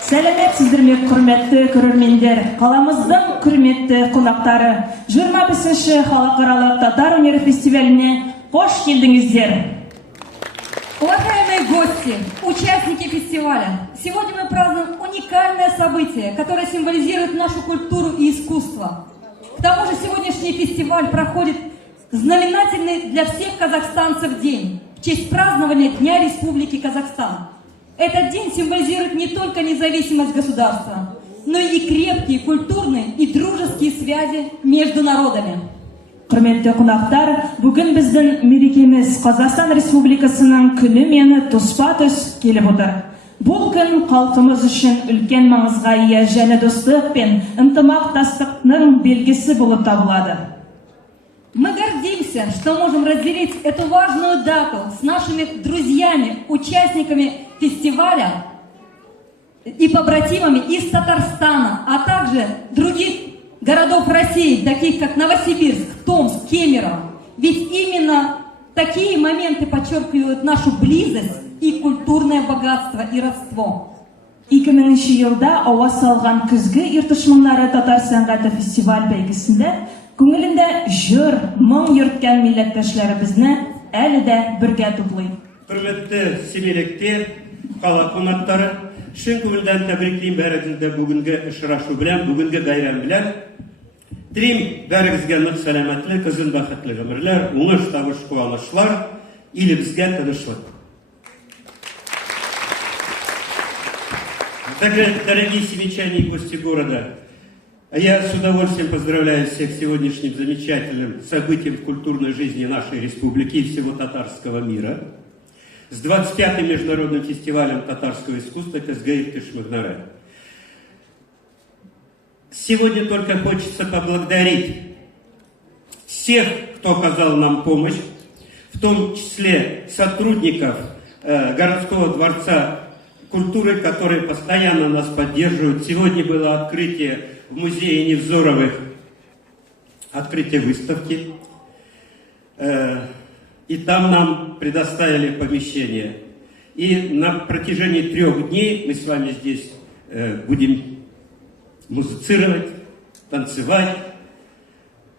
Сәлеметсіздер ме, құрметті көрермендер, қаламыздың құрметті қонақтары, 25-ші халықаралық татар өнері фестиваліне қош келдіңіздер. Уважаемые гости, участники фестиваля, сегодня мы празднуем уникальное событие, которое символизирует нашу культуру и искусство. К тому же сегодняшний фестиваль проходит знаменательный для всех казахстанцев день в честь празднования Дня Республики Казахстан. Этот день символизирует не только независимость государства, но и крепкие культурные и дружеские связи между народами. Құрметті қонақтар, бүгін біздің мерекеміз Қазақстан Республикасының күні мені тұспа-тұс келіп отыр. Бұл күн халқымыз үшін үлкен маңызға ие және достық пен ынтымақтастықтың белгісі болып табылады. Мы гордимся, что можем разделить эту важную дату с нашими друзьями, участниками фестиваля и побратимами из Татарстана, а также других городов России, таких как Новосибирск, Томск, Кемерово. Ведь именно такие моменты подчеркивают нашу близость и культурное богатство и родство. 2000 жылда ауа салған күзгі ертішмыңнары Татарстанға фестиваль бәйгісінде көңілінде жүр, мың йөрткән милләттәшләре безне әле дә бергә туплый. Құрметті семейліктер, қала қонақтары, шын көңілден тәбриклеймін бәріңізді бүгінгі ұшырашу белән, бүгінгі байрам белән. Тілеймін бәріңізге нык сәламәтлек, озын бақытлы гомерләр, уңыш табыш куанышлар, илебезгә тынычлык. Дорогие семейчане и гости города, я с удовольствием поздравляю всех с сегодняшним замечательным событием в культурной жизни нашей республики и всего татарского мира, с 25-м международным фестивалем татарского искусства Казгаир-Тышмагнара. Сегодня только хочется поблагодарить всех, кто оказал нам помощь, в том числе сотрудников городского дворца культуры, которые постоянно нас поддерживают. Сегодня было открытие в музее Невзоровых, открытие выставки. И там нам предоставили помещение. И на протяжении 3 дней мы с вами здесь будем музицировать, танцевать.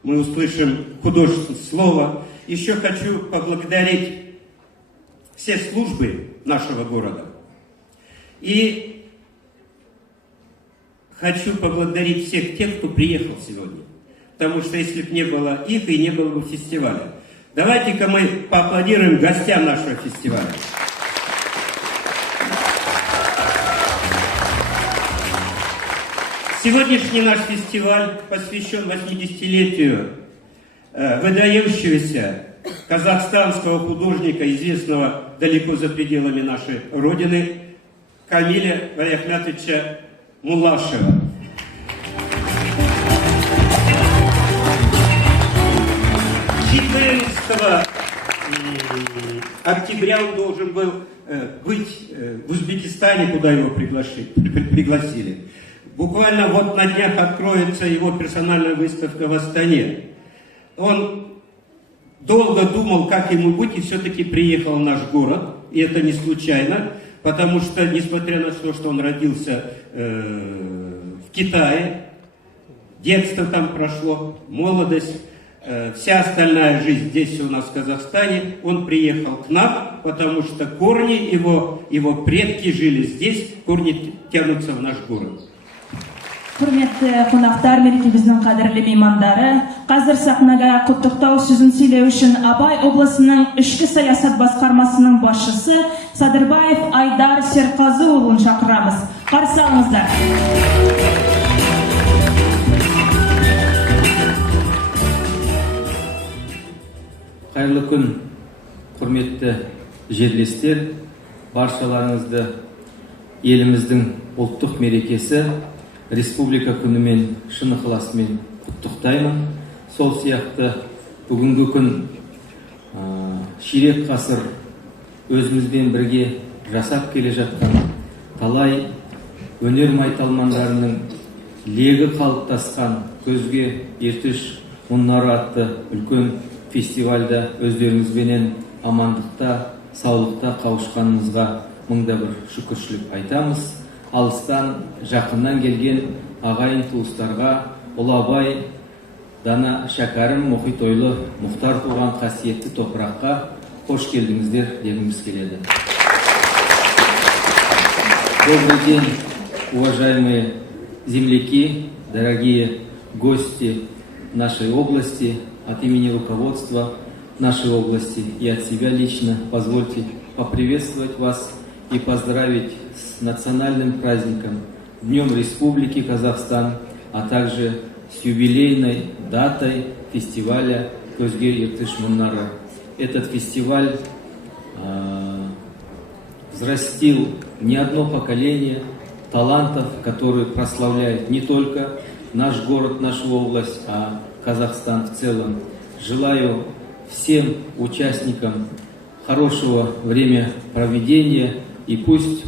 Мы услышим художественное слово. Еще хочу поблагодарить все службы нашего города. И хочу поблагодарить всех тех, кто приехал сегодня. Потому что если бы не было их, и не было бы фестиваля. Давайте-ка мы поаплодируем гостям нашего фестиваля. Сегодняшний наш фестиваль посвящен 80-летию выдающегося казахстанского художника, известного далеко за пределами нашей родины, Камиля Валиахметовича Муллашева. 14 октября он должен был быть в Узбекистане, куда его пригласили. Буквально вот на днях откроется его персональная выставка в Астане. Он долго думал, как ему быть, и все-таки приехал в наш город. И это не случайно, потому что, несмотря на то, что он родился в Китае, детство там прошло, молодость, вся остальная жизнь здесь у нас в Казахстане, он приехал к нам, потому что корни его предки жили здесь, корни тянутся в наш город. Құрметті қонақтар, мерекеміздің қадірлі меймандары, қазір сахнаға құттықтау сөзін сөйлеу үшін Абай облысының ішкі саясат басқармасының басшысы Садырбаев Айдар Серқазыұлын шақырамыз. Қарсы алыңыздар. Қайырлы күн, құрметті жерлестер, баршаларыңызды еліміздің ұлттық мерекесі Республика күнімен шын ықыласымен құттықтаймын. Сол сияқты бүгінгі күн ширек ғасыр өзімізбен бірге жасап келе жатқан талай өнер майталмандарының легі қалыптасқан көзге ертіш мұнары атты үлкен фестивальда өздеріңізбенен амандықта, саулықта қауышқанымызға мыңда бір шүкіршілік айтамыз. алыстан, жақыннан келген ағайын туыстарға, Ұлабай, Дана Шәкәрім, Мұхит Ойлы, Мұхтар туған қасиетті топыраққа қош келдіңіздер дегіміз келеді. Добрый день, уважаемые земляки, дорогие гости нашей области. От имени руководства нашей области и от себя лично позвольте поприветствовать вас и поздравить с национальным праздником, Днем Республики Казахстан, а также с юбилейной датой фестиваля Көзге Иртыш Мұнары. Этот фестиваль взрастил не одно поколение талантов, которые прославляют не только наш город, нашу область, а Казахстан в целом. Желаю всем участникам хорошего времяпроведения и пусть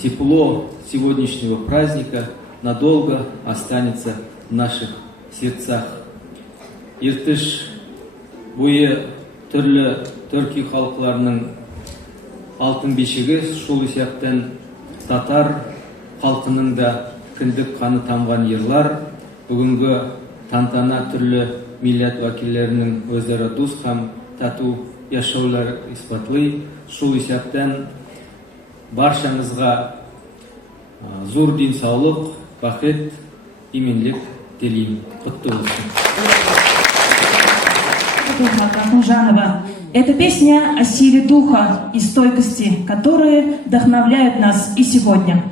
тепло сегодняшнего праздника надолго останется в наших сердцах. Иртыш бойы түрлі түркі халқыларының алтын бешігі, шул есептен татар халқының да кіндік қаны тамған ерлар. Бүгінгі тантана түрлі милләт вәкилләренең өзара дус һәм тату яшаулар испатлый. Шул есептен баршаңызга зур денсаулық, бақыт, именлік тілеймін. Құтты болсын. Жанова. Это песня о силе духа и стойкости, которые вдохновляют нас и сегодня.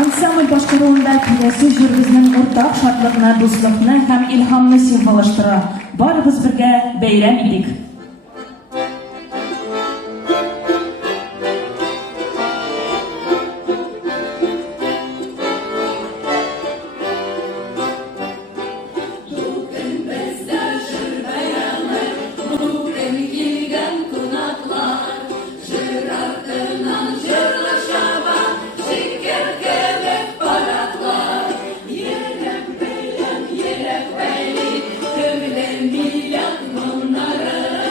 Ансамбль башкаруында киләсе җырыбызның уртак шатлыкны, дуслыкны һәм илһамны символлаштыра. Барыбыз бергә бәйрәм итик. Милләт моннары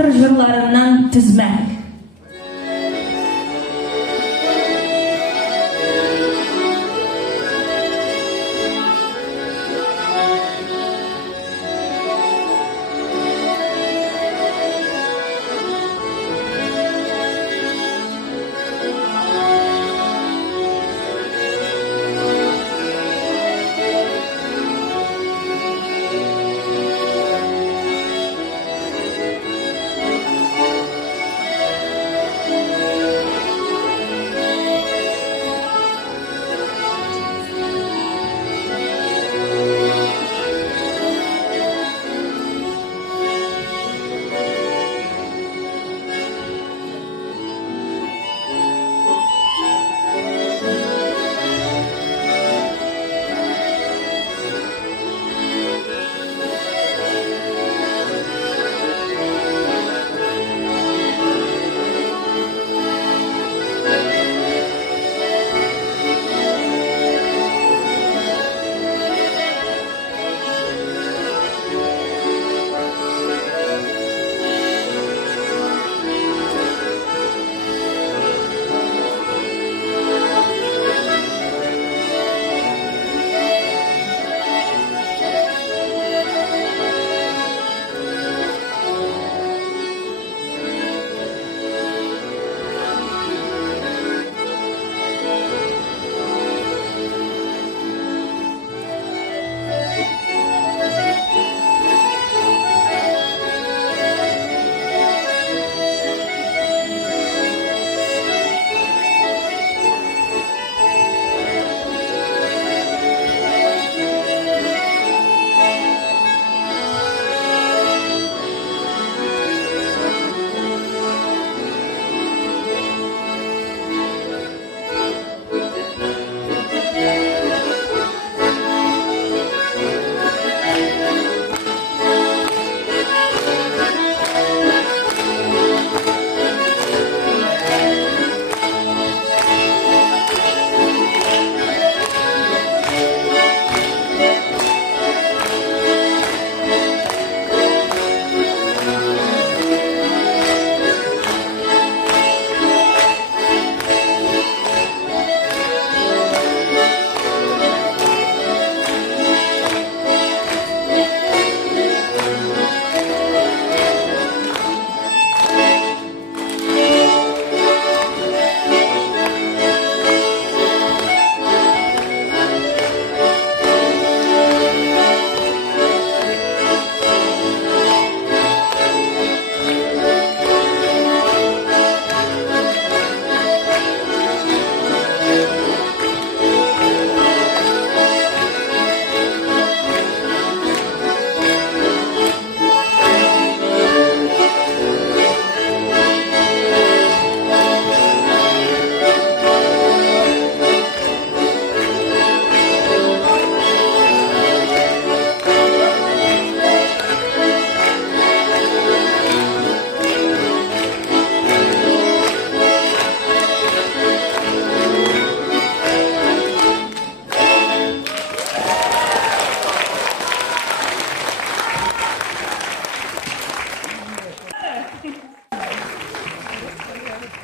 автор җырларыннан тезмәк.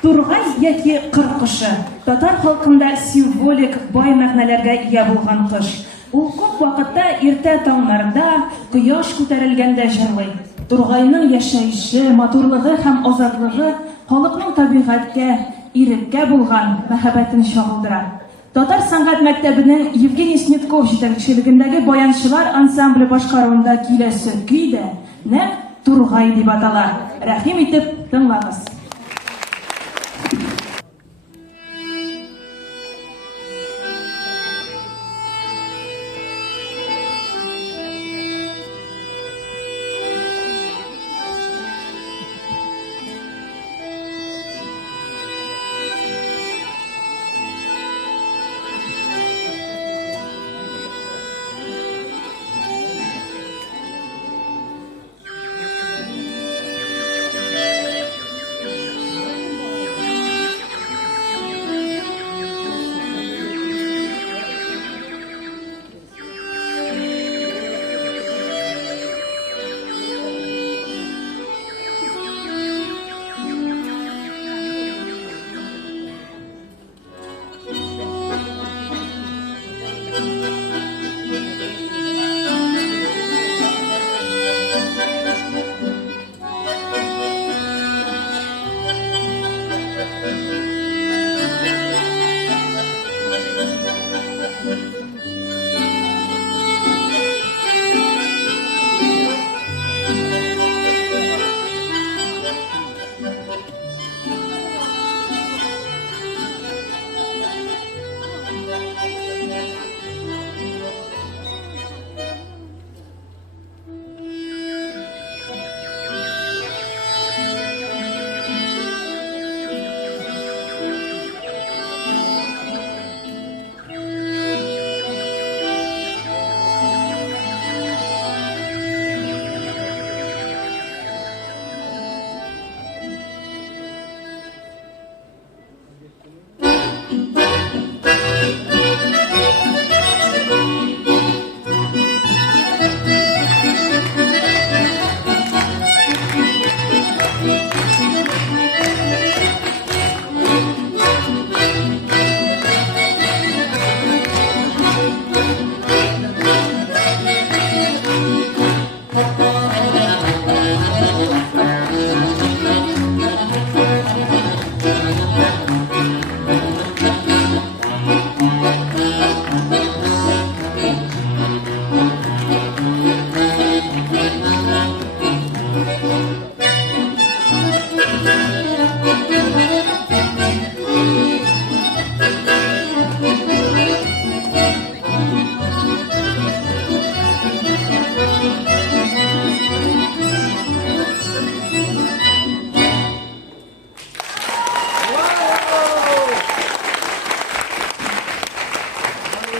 Тургай яки кыр кошы татар халкында символик бай мәгънәләргә ия булган кош. Ул күп вакытта иртә таңнарда кояш күтәрелгәндә җырлый. Тургайның яшәеше, матурлыгы һәм азатлыгы халыкның табигатькә, иреккә булган мәхәббәтен чагылдыра. Татар сәнгать мәктәбенең Евгений Снетков җитәкчелегендәге баянчылар ансамбле башкаруында киләсе көй дә нәкъ Тургай дип атала. Рәхим итеп тыңлагыз.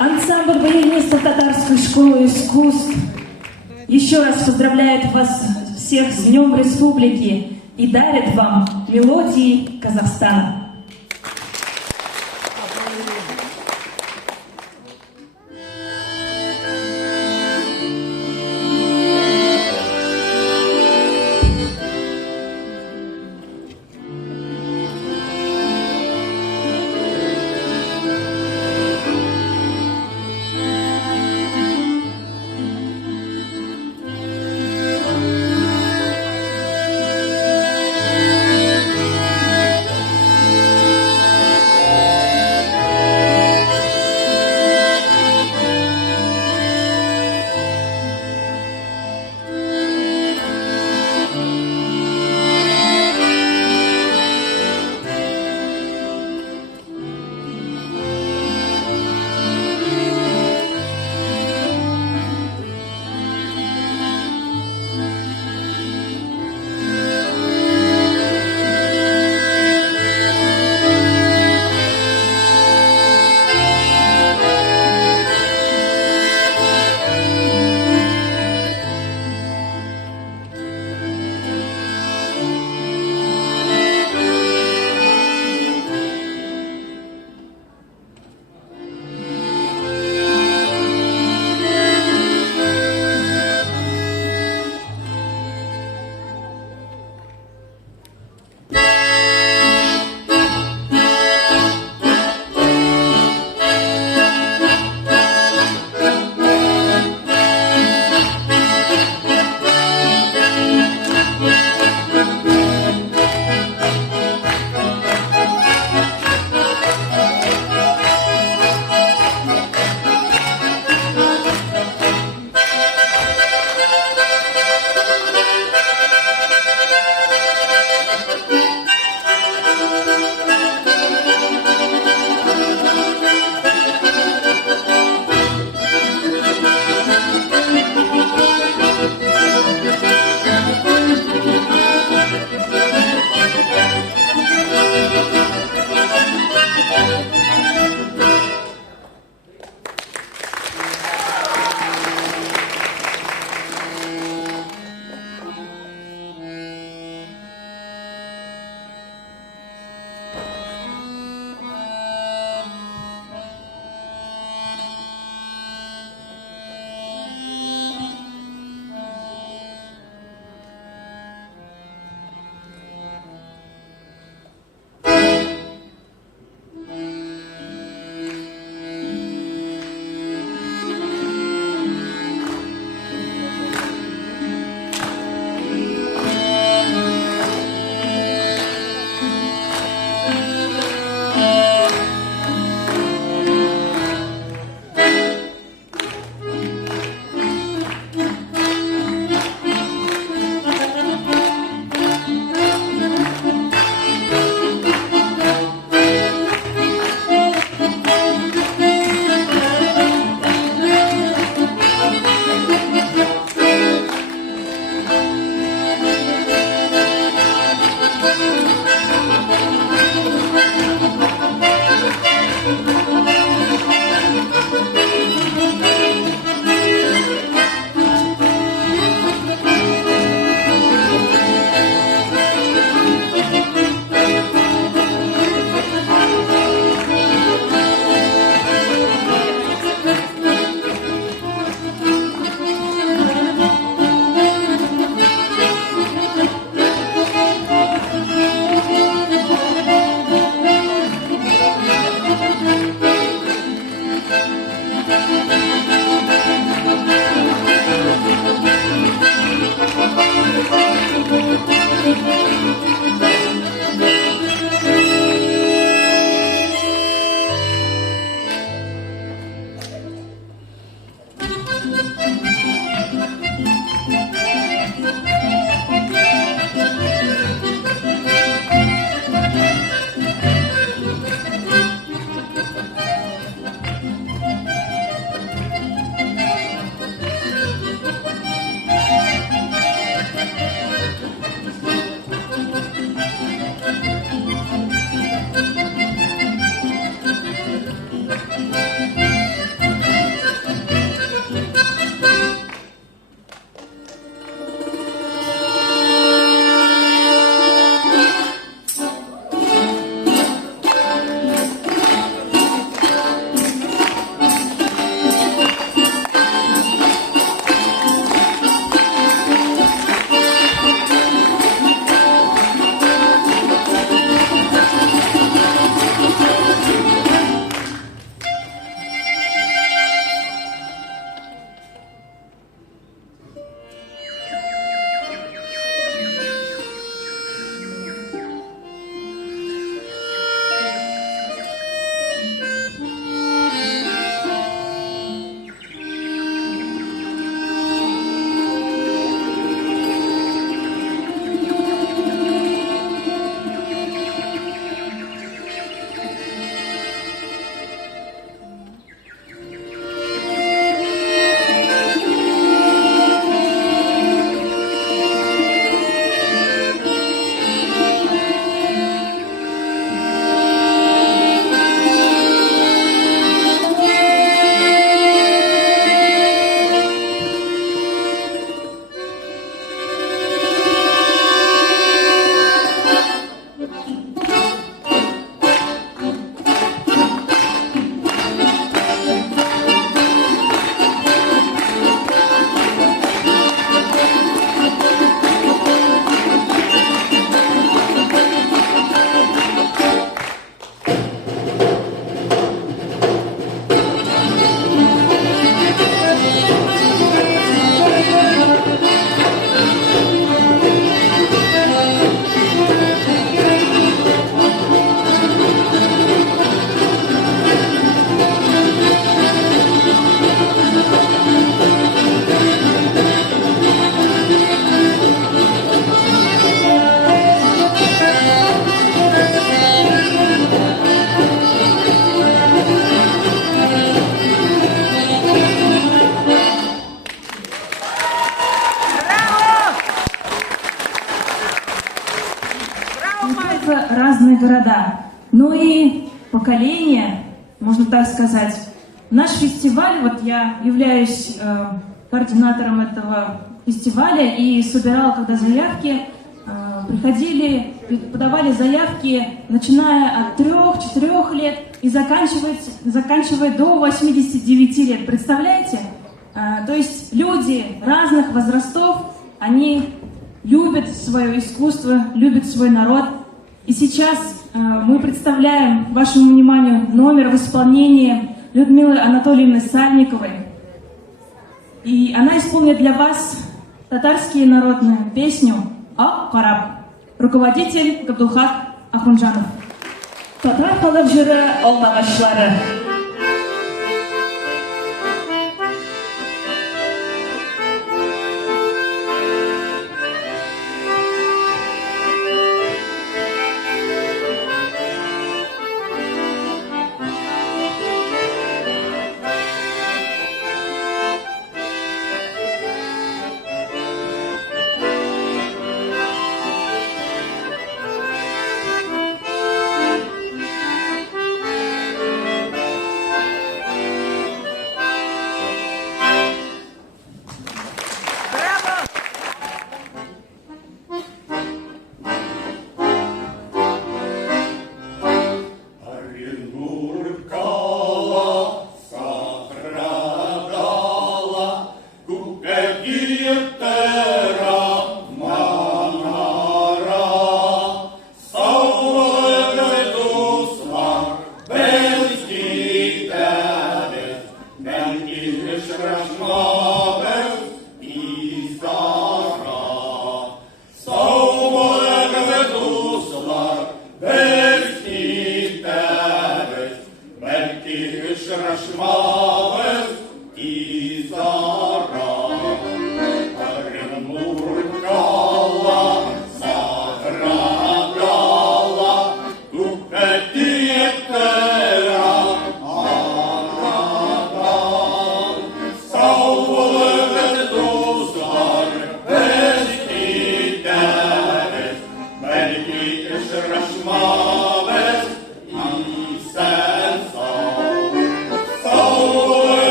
Ансамбль баянистов Татарской школы искусств еще раз поздравляет вас всех с Днем Республики и дарит вам мелодии Казахстана. разные города, но и поколения, можно так сказать. Наш фестиваль, вот я являюсь координатором этого фестиваля и собирала когда заявки, приходили, подавали заявки, начиная от 3-4 лет и заканчивая до 89 лет. Представляете? То есть люди разных возрастов, они любят свое искусство, любят свой народ. И сейчас мы представляем вашему вниманию номер в исполнении Людмилы Анатольевны Сальниковой. И она исполнит для вас татарскую народную песню «Ак Караб». Руководитель Габдулхак Ахунжанов. Татар халык җыры алдамышлары.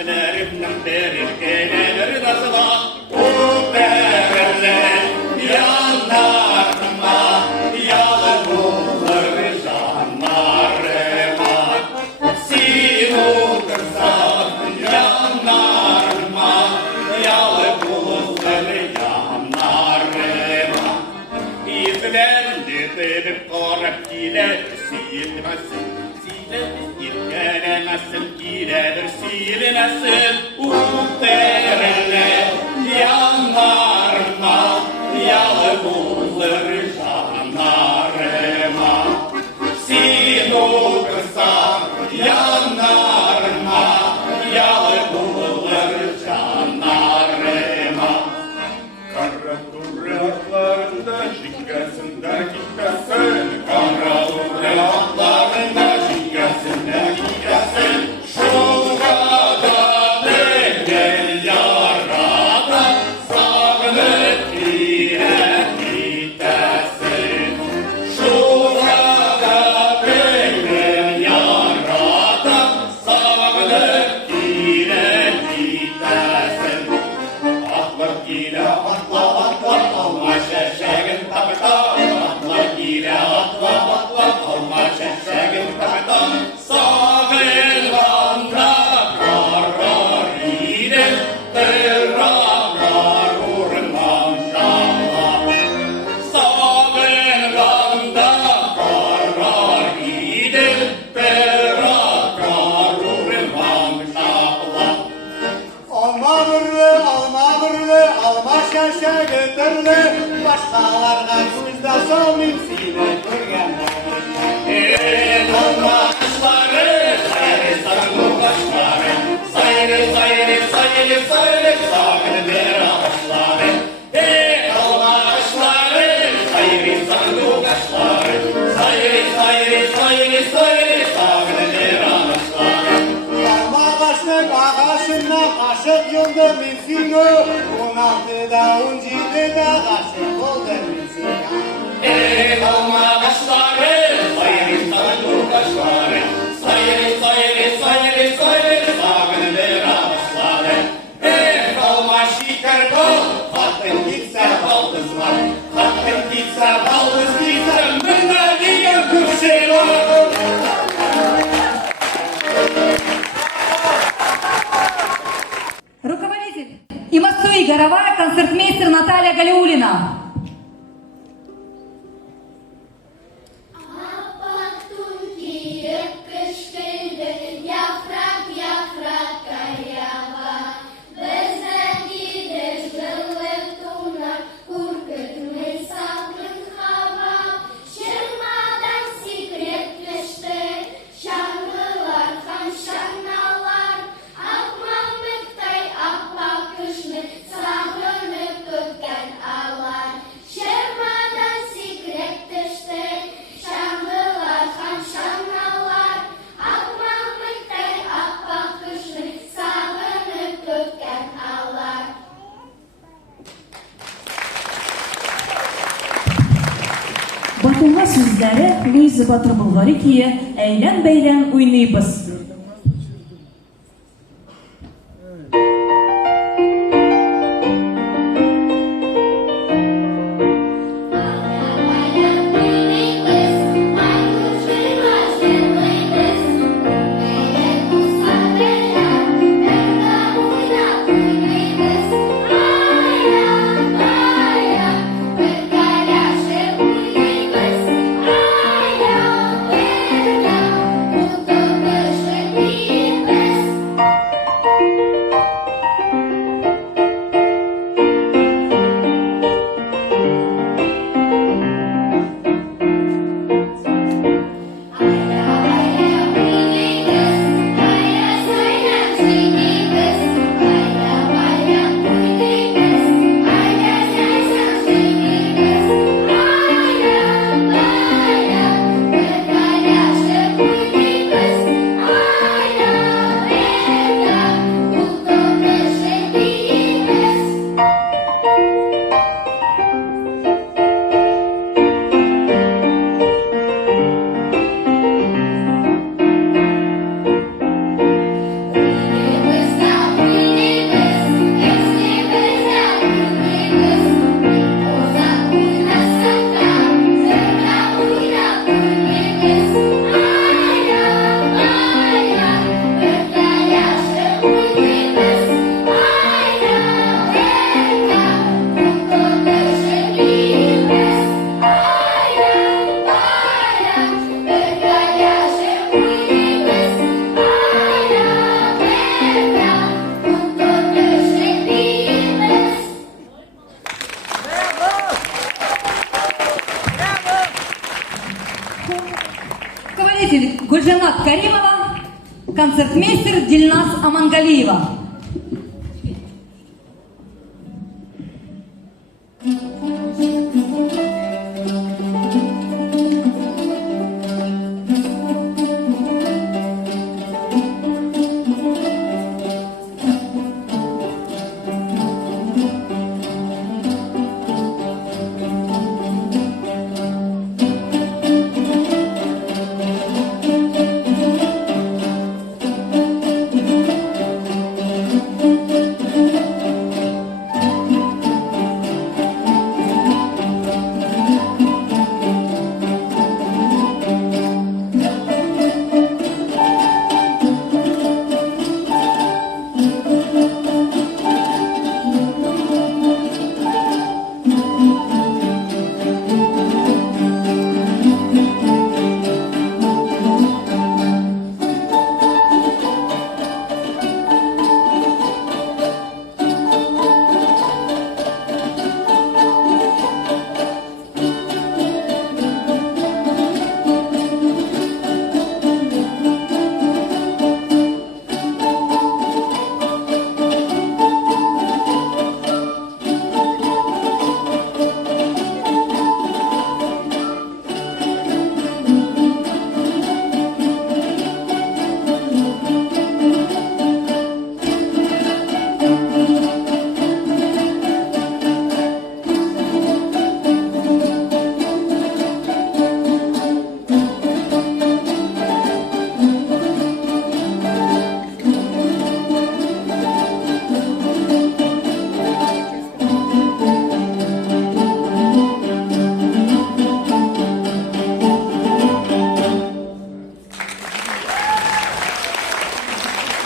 Düşlerimden verirken nasıla o derler yanlarıma yalı bulur canlarıma sinu kırsam yanlarıma yalı bulur yanlarıma İzlerini verip korap gider silmesin İrkelemezsin, giredir, silinmesin Uğderle yanlarıma Yalı bulur canlarıma Sinu kırsam yanlarıma Yalı bulur canlarıma Kara duraklarında şikasında gitmesin Kara duraklarında şikasında gitmesin Şurada gel yarada Sağlık ile gitmesin Şurada gel yarada Sağlık ile gitmesin Atlar gile atla atla olma şeşegin tapıta Atlar gile atla atla olma şeşegin tapıta Sağılanda karar idin Tırraklar urman şahla Sağılanda karar idin Tırraklar urman şahla Alma bırlı, alma bırlı, alma şaşa götürlü Başkalarga kuzda solmayım sile görgenler Olmazları, sayri sarı başları Sayri sayri sayri sayri sakın bir ağaçları Olmazları, sayri sarı başları Sayri sayri sayri sayri sakın bir ağaçları Alma başlık ağaçından aşık yolda minsino 16'da 17'de aşık oldu minsino Olmazları, sayri sarı başları Sayri sayri sayri sayri sakın bir ağaçları Olma şeker kol, hakkın gitse baldız var Hakkın gitse baldız gitse Münde diye kurşun var Руководитель ИМАСУИ горовая концертмейстер Наталья Галиулина. Батынга сүзләре Луиза Батыр Болгари кие әйлән-бәйлән уйныйбыз. Aya, aya, Гульжанат Каримова, концертмейстер Дильназ Амангалиева.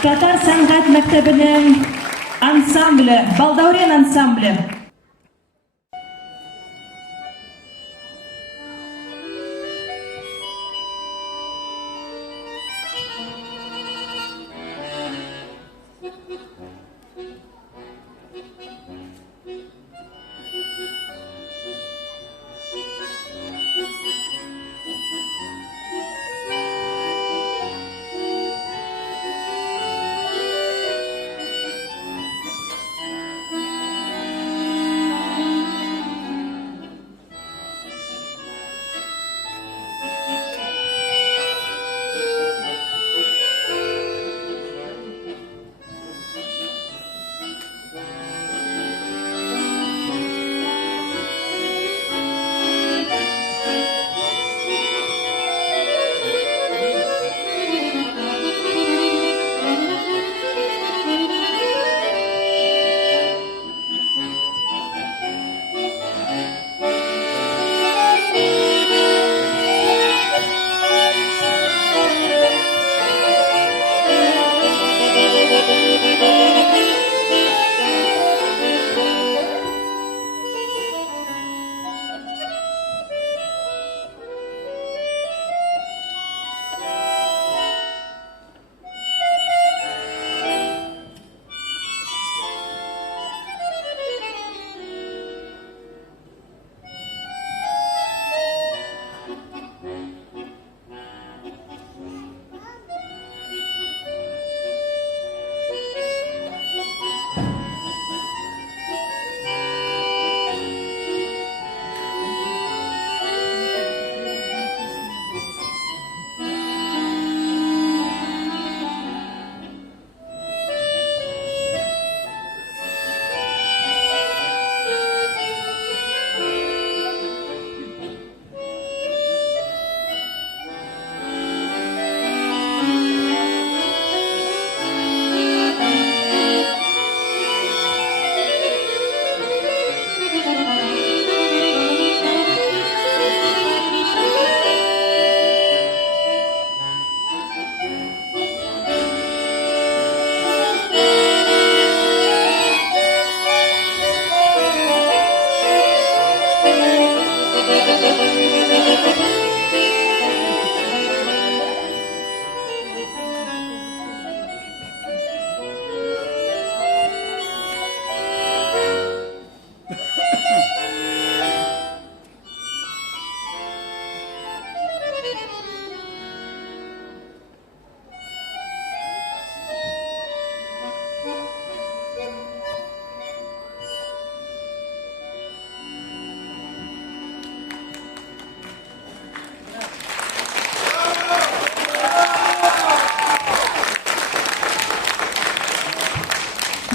Татар сәнгать мәктәбенең ансамбле, Балдаурен ансамбле.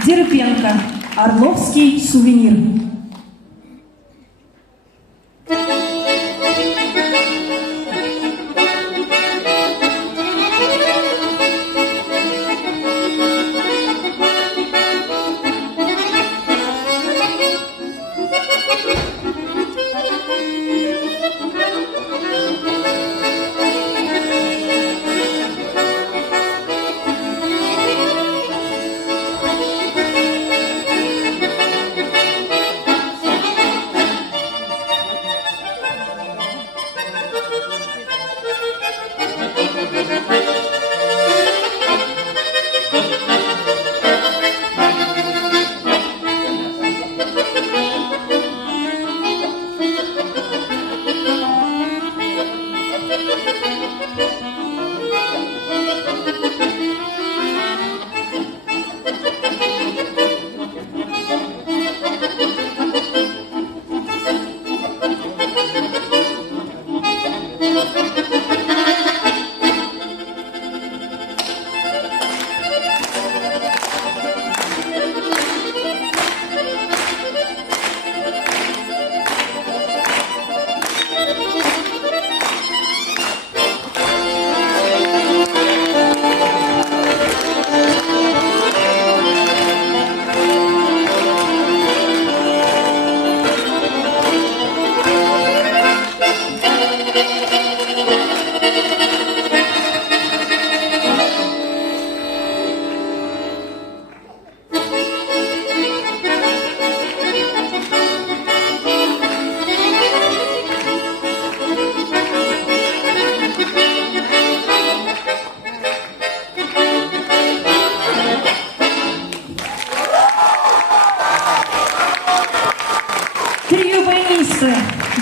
Зерпенко, Орловский сувенир.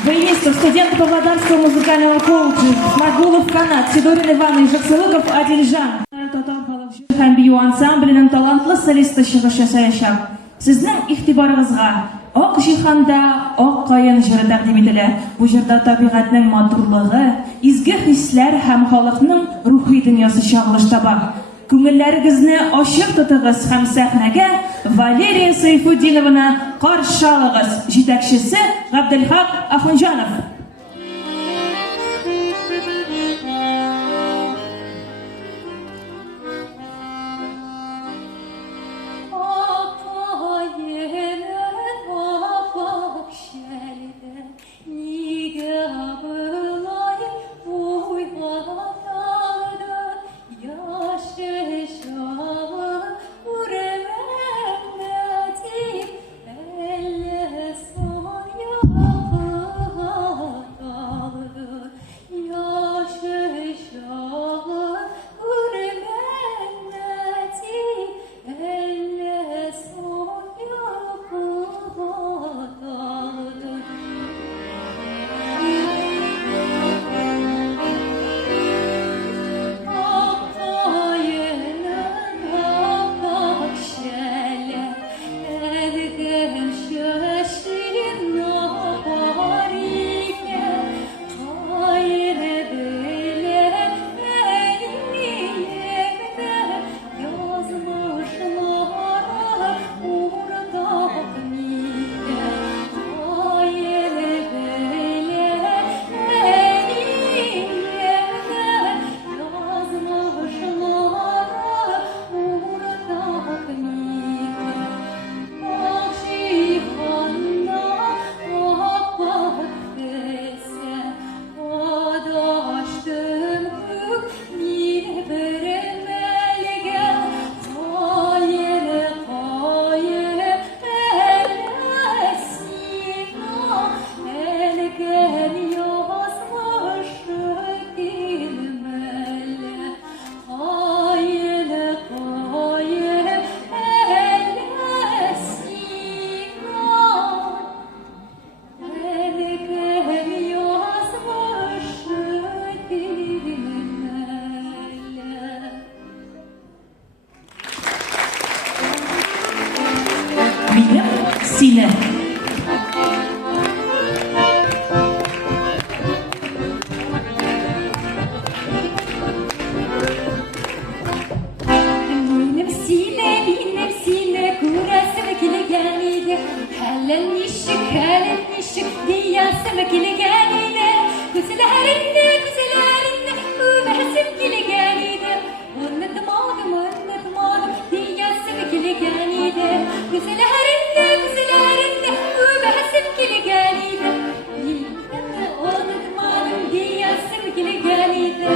Баянисты, студенты Павлодарского музыкального колледжа, Смагулов Канат, Сидорин Иванович, Жаксылыков Адильжан. Һәм бию ансамбленең талантлы солисты чыгыш ясаячак. Сезнең игътибарыгызга Ак җиһанда ак каен җыры тәкъдим ителә. Бу җырда табигатьнең матурлыгы, изге хисләр һәм халыкның рухи дөньясы чагылыш таба. Күңелләрегезне ачык тотыгыз һәм сәхнәгә Валерия Сайфутдинованы каршы алыгыз. Җитәкчесе Габделхак Ахунҗанов. nişik, halin nişik diyasım kileganide. Güzellerinde, güzellerinde übesim kileganide. Anlatmadım diyasım kileganide. Güzellerinde, güzellerinde übesim kileganide. Anlatmadım diyasım kileganide.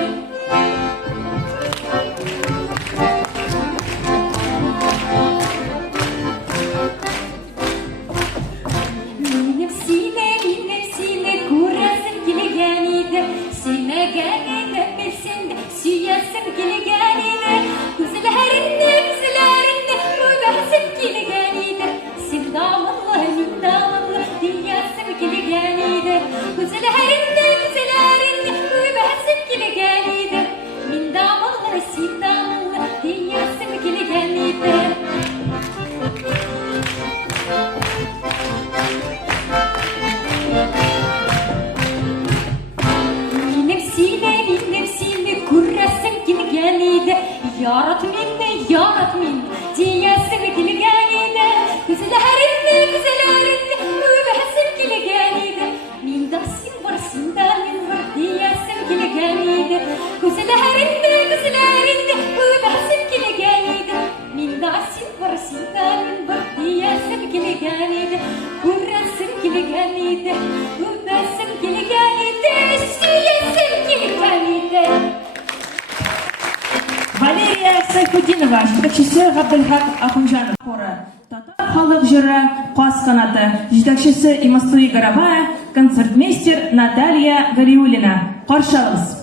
Nefsine kurasım kileganide. Sevmeganide bilsinde süyasım kileganide. Güzellerinde, güzellerinde übesim kileganide. Sevdamlı, mindamlı diyasım kileganide. Güzellerinde, güzellerinde übesim kileganide. Mindamlı, sevdamlı diyasım kileganide. Nefsine kurasım kileganide. Yarat min diyasım kileganide. Güzellerinde, güzellerinde übesim kileganide. Min da sin var diyasım kileganide. Güzellerinde, güzellerinde übesim kileganide. Min da sin var diyasım kileganide. Kurasım kileganide, übesim kileganide, süyasım kileganide. Валерия Сайфудинова, жетекшісі Ғабдылхақ Ахунжанов. Татар халық жыры Қас қанаты, жетекшісі Имастуи Гарабая, концертмейстер Наталья Гариулина. Қаршы алыңыз.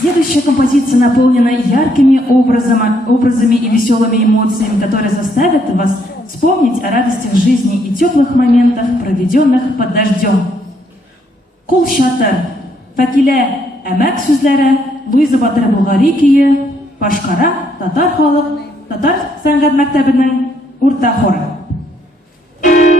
Следующая композиция наполнена яркими образами и веселыми эмоциями, которые заставят вас вспомнить о радостях жизни и теплых моментах, проведенных под дождем. Кул шатыр, Фәкилә Әмәк сүзләре, Луиза Батыр Булгари көе, башкара татар сәнгать мәктәбенең урта хоры. Yeah.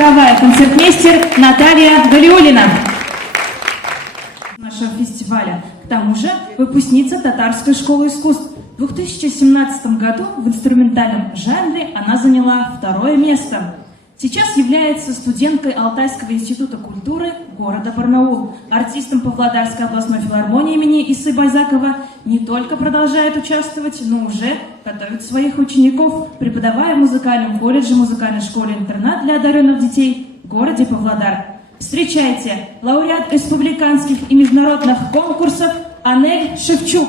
мировая концертмейстер Наталья Галиулина нашего фестиваля. К тому же выпускница Татарской школы искусств. В 2017 году в инструментальном жанре она заняла 2-е место. Сейчас является студенткой Алтайского института культуры города Барнаул. Артистом Павлодарской областной филармонии имени Исы Байзакова не только продолжает участвовать, но уже готовит своих учеников, преподавая в музыкальном колледже музыкальной школе-интернат для одаренных детей в городе Павлодар. Встречайте, лауреат республиканских и международных конкурсов Анель Шевчук.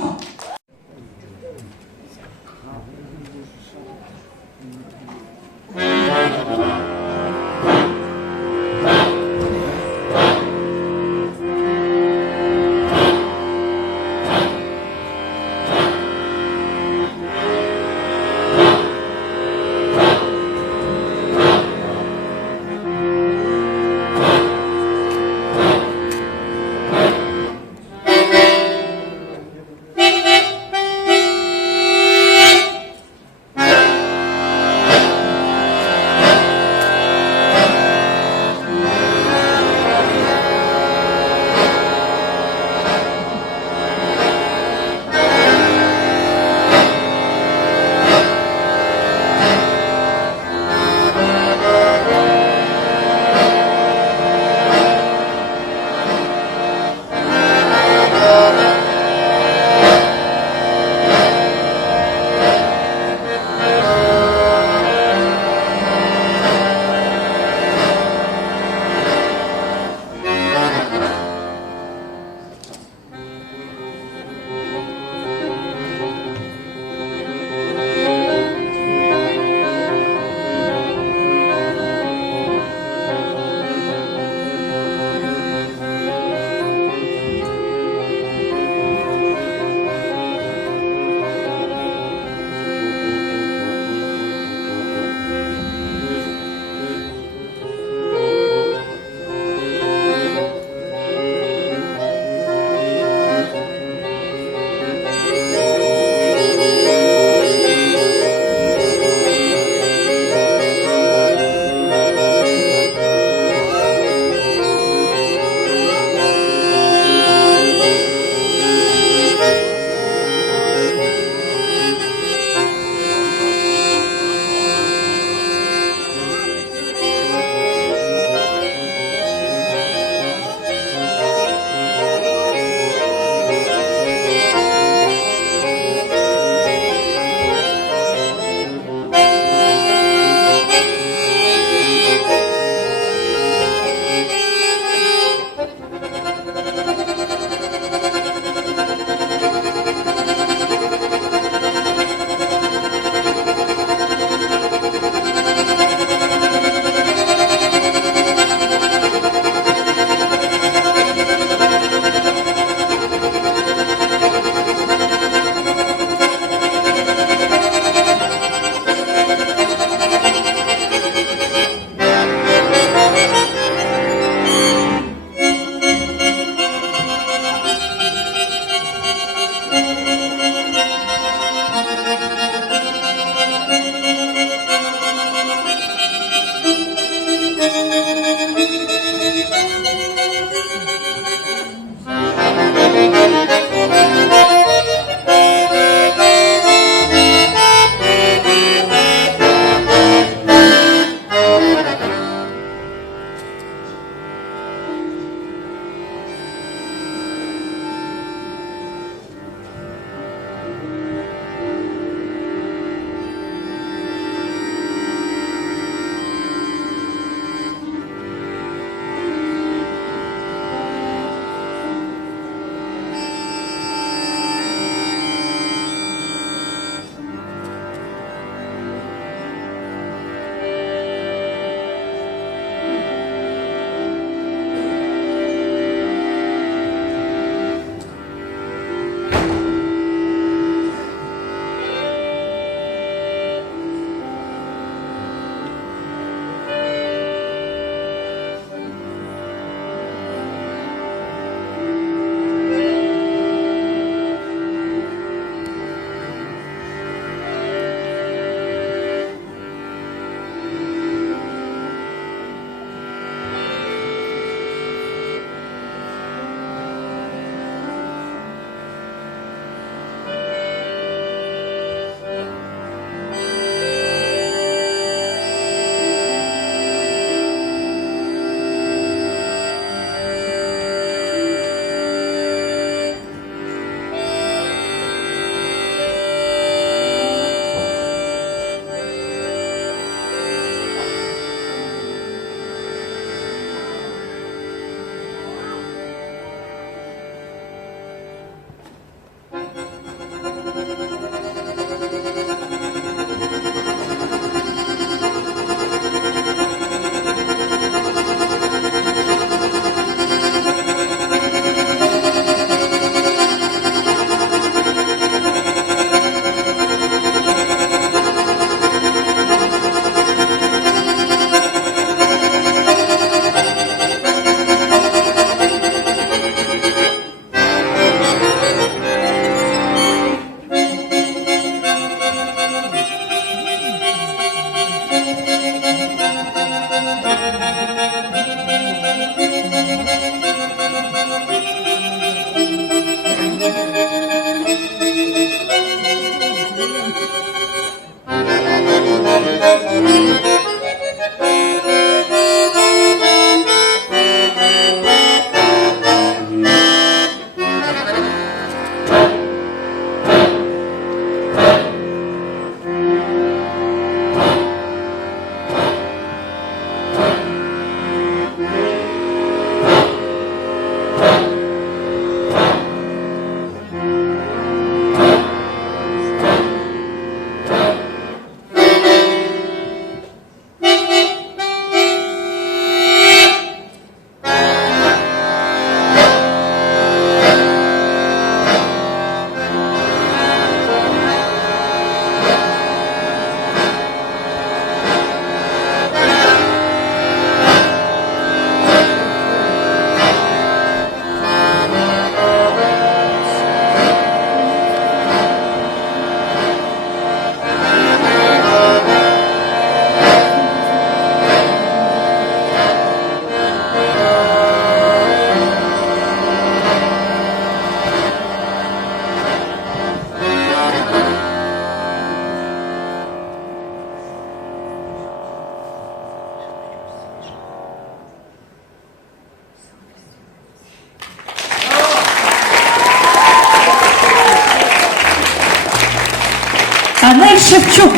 Шевчук.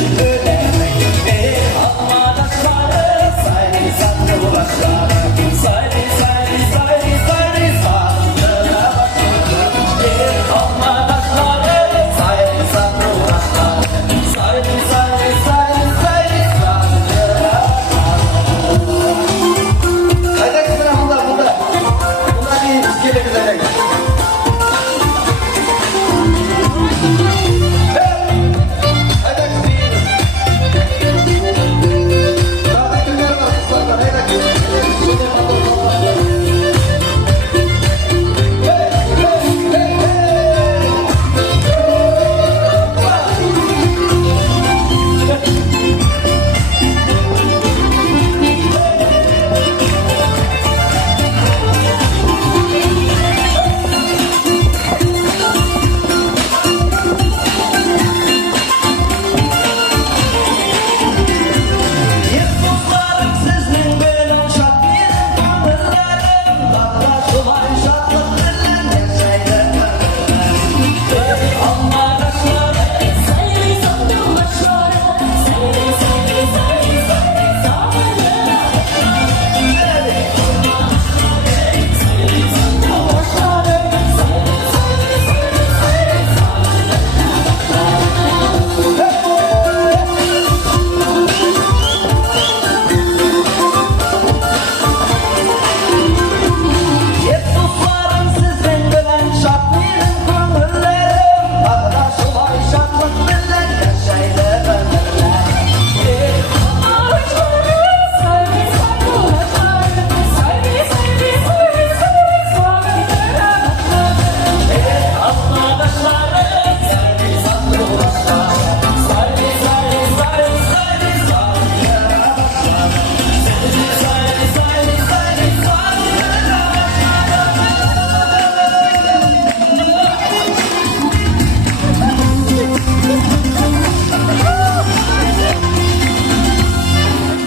үшін өлемін алмағаштары сайрай сәтті бұлаштары сайрай сайрай сайрай сайрай сағындыра баштары алмағаштары сайрай сәтті бұлаштары сайрай сайрай сайрай сайрай сағындыра қайда кісіра мұнда кейін біз келеміз әйдәңіз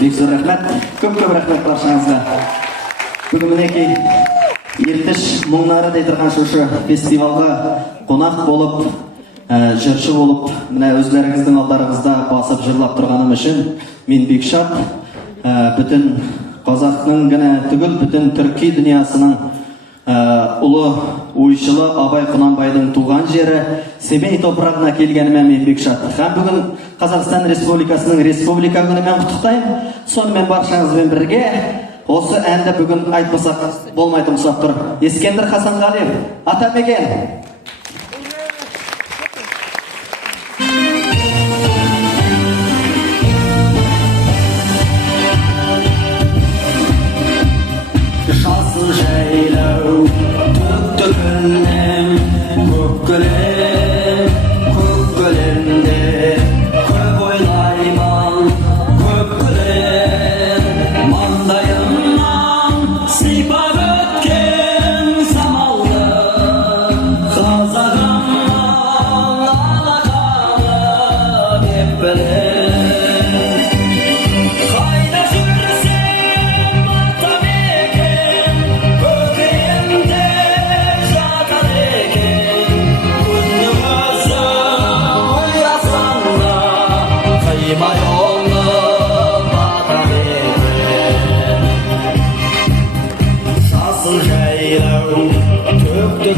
Бексұр рахмет, көп-көп рахмет баршаңызға. Бүгін мінекей ертіш мұңнары дейтірған шошы фестивалға қонақ болып, жыршы болып, міне өзлеріңіздің алдарыңызда басып жырлап тұрғаным үшін мен бек шат. Бүтін қазақтың гіне түгіл, бүтін түркі дүниясының ұлы ойшылы Абай Құнанбайдың туған жері Семей топырағына келгеніме мен бек шат. Һәм бүгін Қазақстан Республикасының Республика күнімен құттықтаймын. Сонымен баршаңызбен бірге осы әнді бүгін айтпасақ болмайтын ұсақ тұр. Ескендір Хасанғалиев, Атамекен. Жасыл жайлау төкті күннен көк гүлім, көк гүлімде көп ойлаймын, көк гүлім маңдайымнан сипап өткен самалды қазағымнан алақаны деп білем. Жасыл жайлау төкті